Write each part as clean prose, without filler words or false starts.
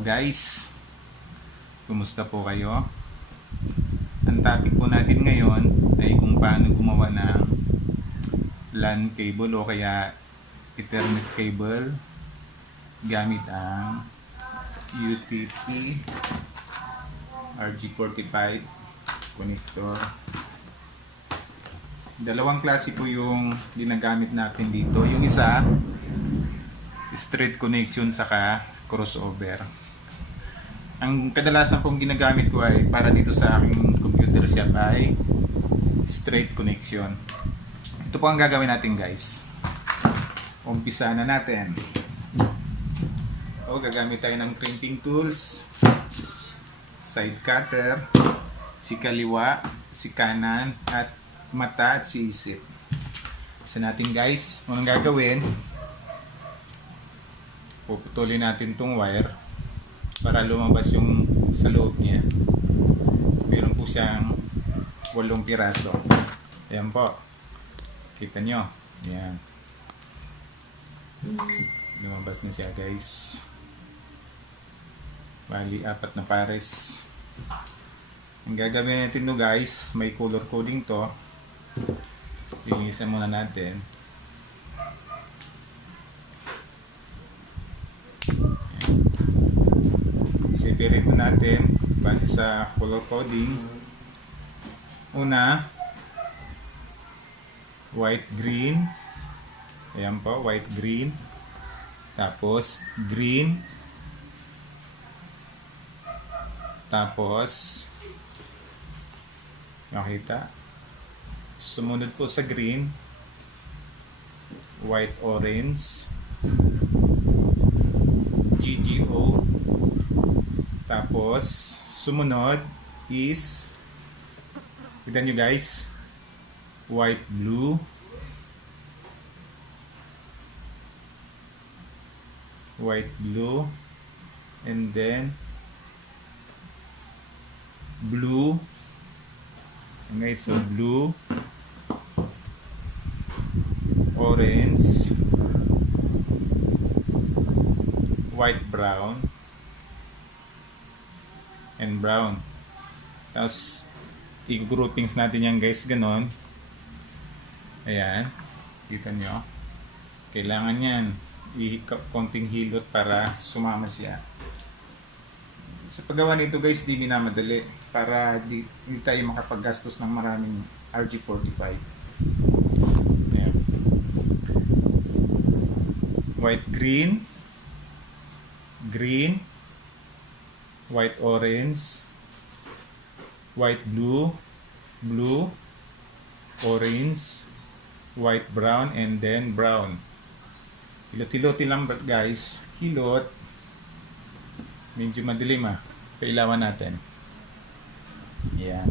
guys, kumusta po kayo? Ang topic po natin ngayon ay kung paano gumawa ng LAN cable o kaya Ethernet cable gamit ang UTP RG45 connector. Dalawang klase po yung ginagamit natin dito. Yung isa, straight connection saka crossover. Ang kadalasan pong ginagamit ko ay para dito sa aking computer shop ay straight connection. Ito po ang gagawin natin, guys. Umpisa na natin. Gagamit tayo ng crimping tools, side cutter, si kaliwa, si kanan, at mata at si isip. Isa natin, guys, unang gagawin, puputulin natin tong wire para lumabas yung sa loob niya. Meron po siyang 8 piraso. Ayan po. Kita nyo. Ayan. Lumabas na siya, guys. Bali, 4 na pares. Ang gagawin natin no, guys, may color coding to. Linisan muna natin. Separate na natin base sa color coding. Una, white green. Ayan po, white green. Tapos green. Tapos nakita, sumunod po sa green, white orange, GGO. Tapos sumunod is, kita nyo guys, white blue, and then blue. Okay, so blue, orange, white, brown, and brown. Tapos i-groupings natin yan, guys, ganon. Ayan, kita nyo. Kailangan yan konting hilot para sumama siya. Sa paggawa nito, guys, di minamadali para hindi tayo makapaggastos ng maraming RG45. Ayan. White green, green, white orange, white blue, blue, orange, white brown, and then brown. Hilot-hiloti lang, guys. Hilot. Medyo madilim, kailangan natin. Yan.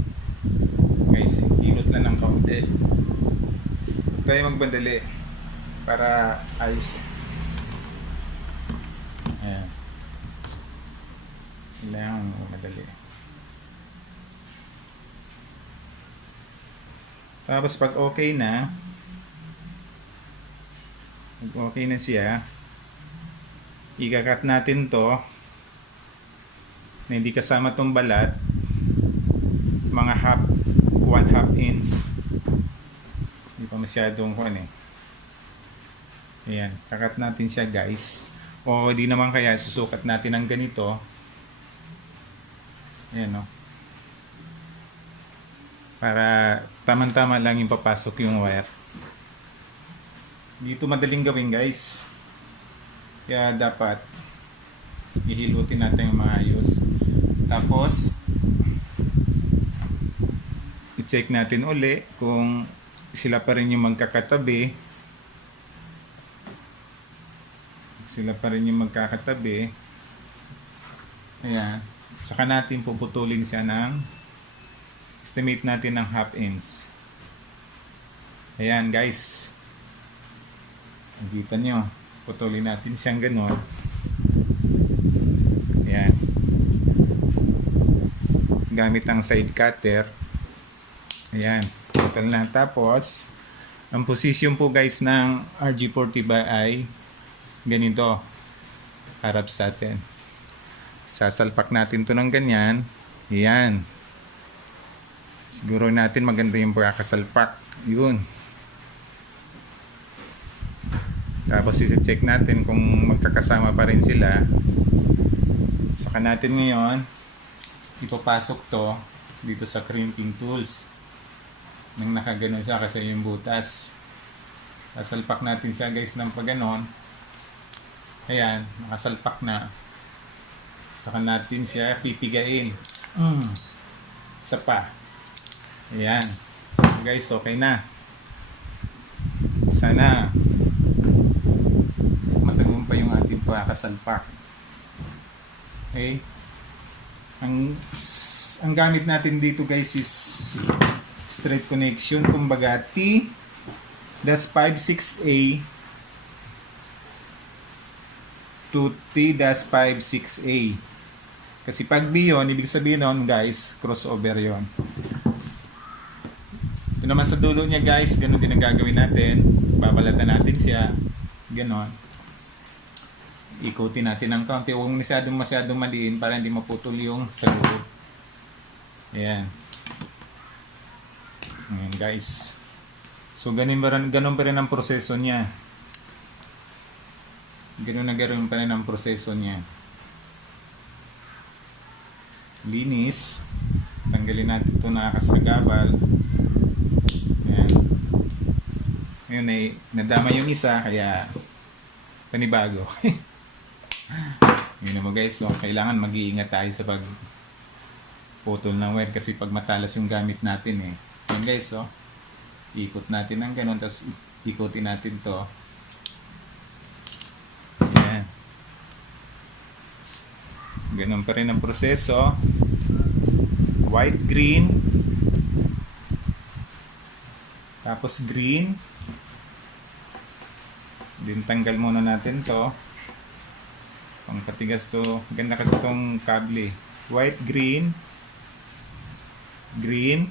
Guys, hilot lang ng kaunti. Huwag tayo magbandali para ayos. Ayan. Kailangan madali. Tapos pag okay na siya, ikakat natin to na hindi kasama tong balat, mga 1/2 inch. Hindi pa masyadong Ayan, kakat natin siya, guys. O di naman kaya susukat natin ng ganito. Ayan, no? Para tamang-tama lang yung papasok yung wire. Dito madaling gawin, guys. Kaya dapat ihilutin natin yung maayos. Tapos i-check natin uli kung sila pa rin yung magkakatabi. Ayan. Saka natin puputulin siya ng, estimate natin ng 1/2 inch. Ayan, guys. Nakita nyo, putulin natin siyang gano'n. Ayan. Gamit ang side cutter. Ayan, total na. Tapos ang position po, guys, ng RG45 ay ganito, harap sa atin. Sasalpak natin to ng ganyan. Ayan. Siguro natin maganda yung pagkakasalpak. Yun. Tapos isi-check natin kung magkakasama pa rin sila. Saka natin ngayon ipapasok to dito sa crimping tools. Nang nakaganon siya kasi yung butas. Sasalpak natin siya guys ng pagganon. Ayan, nakasalpak na. Saka natin siya pipigain. Isa pa. Ayan. So guys, okay na. Sana matagumpay yung ating pagkakasalpak. Okay? Ang gamit natin dito guys is straight connection. Kumbaga T-56A to T-56A. Kasi pag B yun, ibig sabihin nun guys, crossover yun. Ito naman sa dulo niya guys, ganun din ang gagawin natin. Babalatan natin siya. Ganon. Ikutin natin ng kaunti. Huwag masyadong maliin para hindi maputol yung sa loob. Ayan. Ayan guys. So ganun pa rin ang proseso niya. Ganun pa rin ang proseso niya. Linis. Tanggalin natin ito nakakasagabal. Ayan. Ngayon ay nadama yung isa kaya panibago. Yun naman guys, so kailangan mag-iingat tayo sa pag putol ng wire kasi pag matalas yung gamit natin eh. Yun guys, so ikot natin ng ganun tapos ikutin natin to. Ayan. Ganun pa rin ang proseso. White, green. Tapos green. Din tanggal muna natin to. Pangkatigas to. Ganda kasi itong kable. White, green. Green.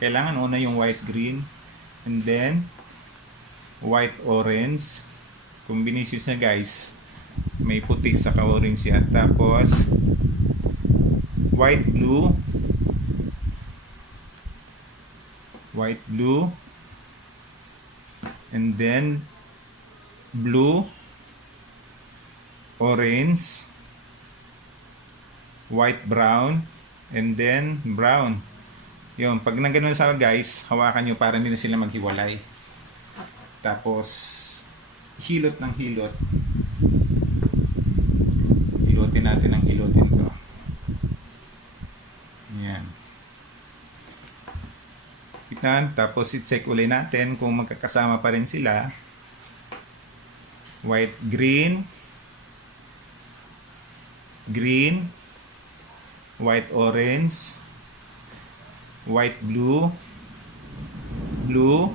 Kailangan una yung white, green. And then white, orange. Combinations na guys. May puti saka orange yan. Tapos white, blue. White, blue. And then blue, orange, white, brown, and then brown. Yun, pag nagano'n sa guys, hawakan nyo para hindi na sila maghiwalay. Tapos hilot ng hilot. Hilotin natin ang hilotin to. Yan. Kita, tapos i-check ulit natin kung magkakasama pa rin sila. White, green, green, white, orange, white, blue, blue,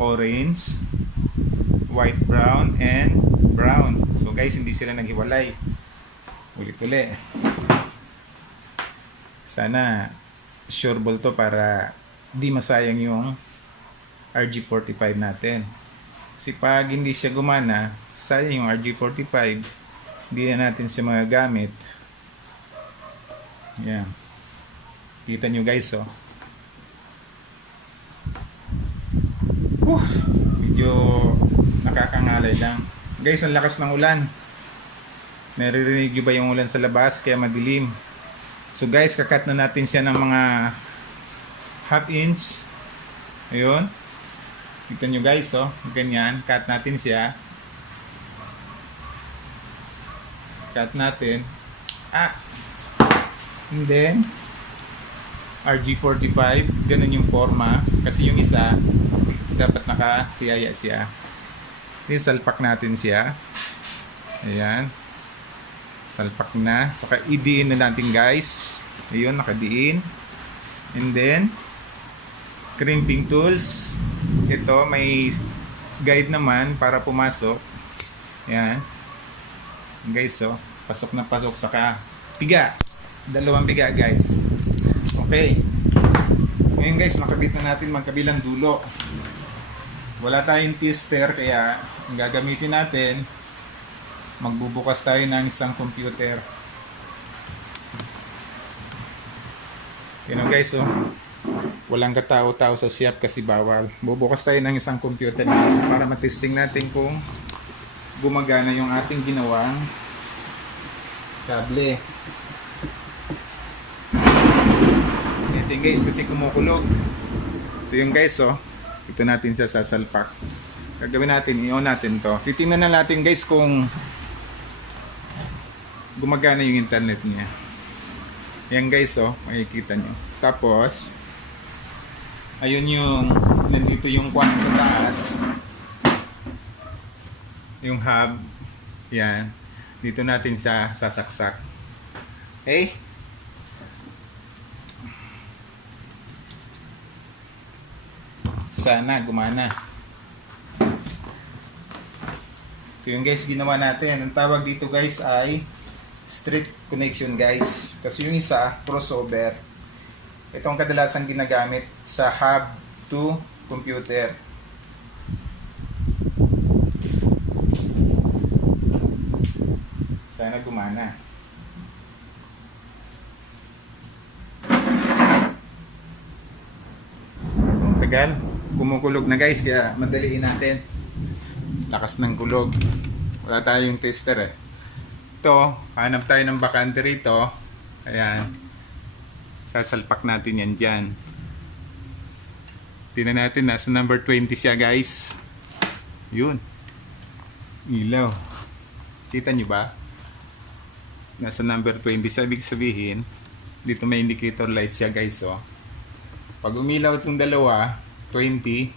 orange, white, brown, and brown. So guys, hindi sila naghiwalay. Ulit-ulit. Sana sure ball to para di masayang yung RG45 natin. Kasi pag hindi siya gumana, sayang yung RG45. Hindi na natin siya magagamit. Yan. Kita nyo guys, oh. Medyo nakakangalay lang. Guys, ang lakas ng ulan. Naririnig nyo ba yung ulan sa labas? Kaya madilim. So guys, kakat na natin siya ng mga half inch. Ayun. Kita nyo guys, oh. Ganyan. Cut natin siya. Cut natin. And then RG45. Ganun yung forma. Kasi yung isa dapat nakatiyaya siya. Salpak natin siya. Ayan. Salpak na. Saka idiin na natin guys. Ayun, nakadiin. And then crimping tools. Ito may guide naman para pumasok. Ayan. Guys, so pasok na pasok. Saka piga. Dalawang piga guys. Okay. Ngayon guys, nakabit na natin magkabilang dulo. Wala tayong tester kaya ang gagamitin natin, magbubukas tayo ng isang computer. Yun know, guys, oh. Walang katao-tao sa siyap kasi bawal. Bubukas tayo ng isang computer para matesting natin kung gumagana yung ating ginawang kable. Ito yung guys, kasi kumukulog. Ito yung guys, oh. Ito natin siya sasalpak. Gagawin natin, i-on natin to. Titingnan na natin guys kung gumagana yung internet niya. Yan guys, oh, makikita nyo. Tapos, ayun yung, nandito yung kwan sa taas. Yung hub. Yan. Dito natin siya sasaksak. Okay? Sana gumana. Ito yung guys ginawa natin. Ang tawag dito guys ay street connection guys. Kasi yung isa, crossover. Ito ang kadalasang ginagamit sa hub to computer. Sana gumana. Ang tagal. Kumukulog na guys, kaya madaliin natin. Lakas ng kulog. Wala tayong tester eh. Ito, hanap tayo ng bakante rito. Ayan. Sasalpak natin yan dyan. Tingnan natin, nasa number 20 siya guys. Yun. Ilaw. Kita nyo ba? Nasa number 20 siya. Ibig sabihin, dito may indicator light siya guys. Oh. Pag umilaw itong dalawa, 20,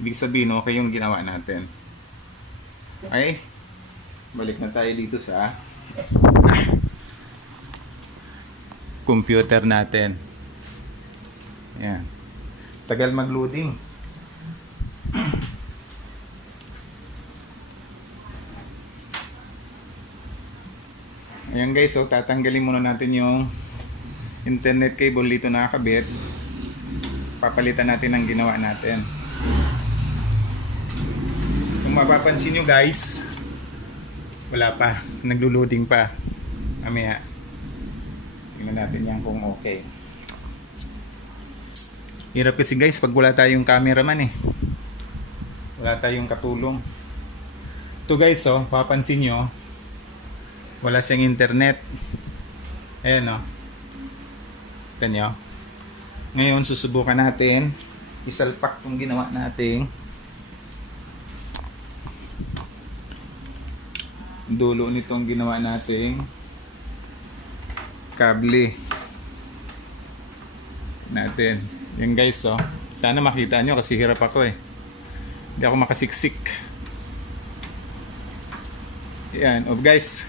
ibig sabihin okay yung ginawa natin. Okay? Balik na tayo dito sa computer natin. Ayan. Tagal mag-loading. Ayan guys, so tatanggalin muna natin yung internet cable dito nakakabit. Papalitan natin ang ginawa natin. Kung mapapansin nyo guys, wala pa, naglo-loading pa. Mamaya tingnan natin yan kung okay. Hirap kasi guys pag wala tayong cameraman eh. Wala tayong katulong. Ito guys, oh, papansin nyo, wala siyang internet. Ayan, oh. Ito nyo. Ngayon susubukan natin isalpak itong ginawa natin dulo nitong ginawa nating kable natin. Yan guys, oh. Sana makita nyo kasi hirap ako eh. Hindi ako makasiksik. Yan, oh guys,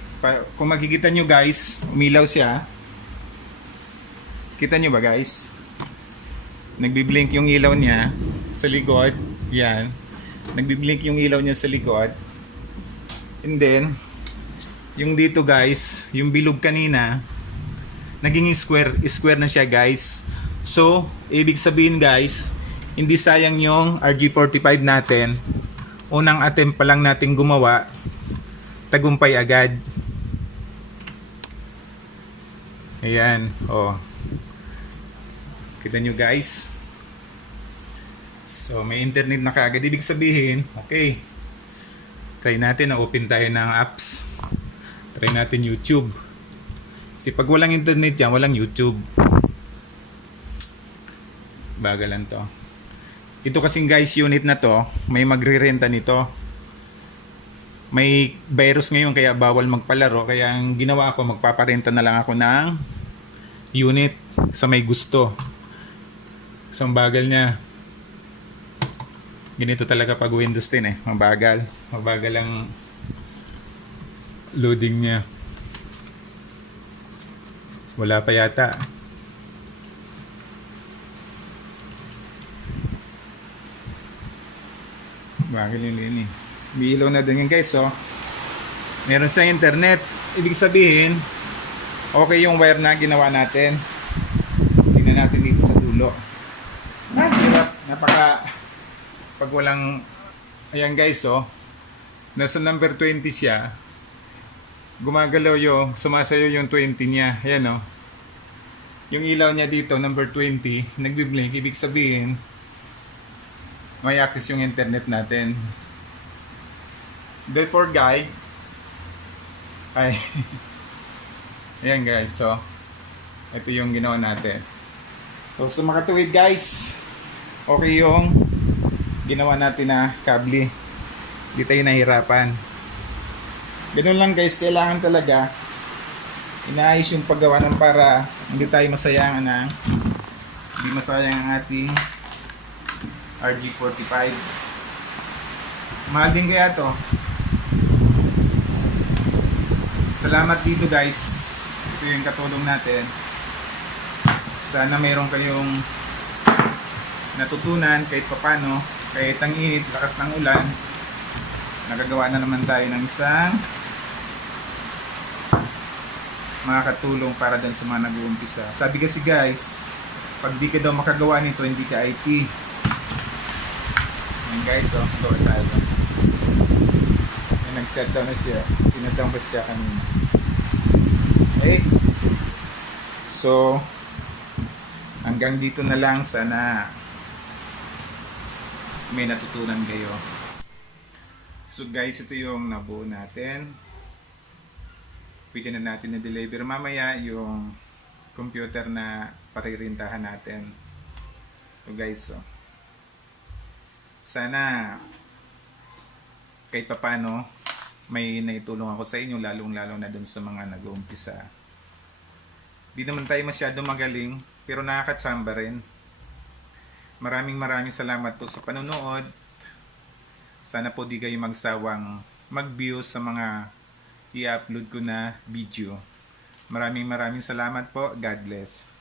kung makikita nyo guys, umilaw siya. Kita nyo ba guys? Nagbi-blink yung ilaw niya sa likod. Yan. Nagbi-blink yung ilaw niya sa likod. And then, yung dito guys, yung bilog kanina, naging square na siya guys. So, ibig sabihin guys, hindi sayang yung RG45 natin. Unang attempt pa lang natin gumawa, tagumpay agad. Ayan, oh. Kita nyo guys. So, may internet na kaagad. Ibig sabihin, okay. Try natin na open tayo ng apps. Try natin YouTube. Kasi pag walang internet yan, walang YouTube. Bagalan to. Ito kasing guys, unit na to, may magre-renta nito. May virus ngayon kaya bawal magpalaro. Kaya ang ginawa ko, magpaparenta na lang ako ng unit sa may gusto. So ang bagal niya. Ganito talaga pag Windows 10 eh. Mabagal. Mabagal ang loading niya. Wala pa yata. Bagal yung lini. Bilaw na din yan guys, oh. Meron sa internet. Ibig sabihin, okay yung wire na ginawa natin. Tingnan natin dito sa dulo. Hirap. Pag walang, ayan guys, oh. Nasa number 20 siya. Gumagalaw yung, sumasayo yung 20 niya. Ayan, oh. yung ilaw niya dito, number 20, nagbi-blink, ibig sabihin, may access yung internet natin. Therefore, guide, ay, ayan guys, so, ito yung ginawa natin. So, sa makatuwid guys, okay yung ginawa natin na kable. Hindi tayo nahirapan. Ganun lang guys, kailangan talaga inaayos yung paggawa ng para hindi tayo masayangan hindi masayang ang ating RG45. Mahal din kaya to. Salamat dito guys. Ito yung katulong natin. Sana mayroon kayong natutunan kahit papano, kahit ang init, lakas ng ulan. Nagagawa na naman tayo ng isang makakatulong para dun sa mga nag-uumpisa. Sabi kasi guys, pag di ka daw makagawa nito, hindi ka IT. Ayan guys, so, door tayo. Ayan, nag-shutdown na siya. Pinatang ba siya kanina? Okay. So, hanggang dito na lang. Sana may natutunan kayo. So guys, ito yung nabuo natin. Pwede na natin na-deliver mamaya yung computer na paririntahan natin. So guys, so, sana kahit papano may naitulong ako sa inyo, lalong-lalo na dun sa mga nag-uumpisa. Di naman tayo masyado magaling, pero nakakatsamba rin. Maraming salamat po sa panonood. Sana po di kayo magsawang mag-view sa mga i-upload ko na video. Maraming salamat po. God bless.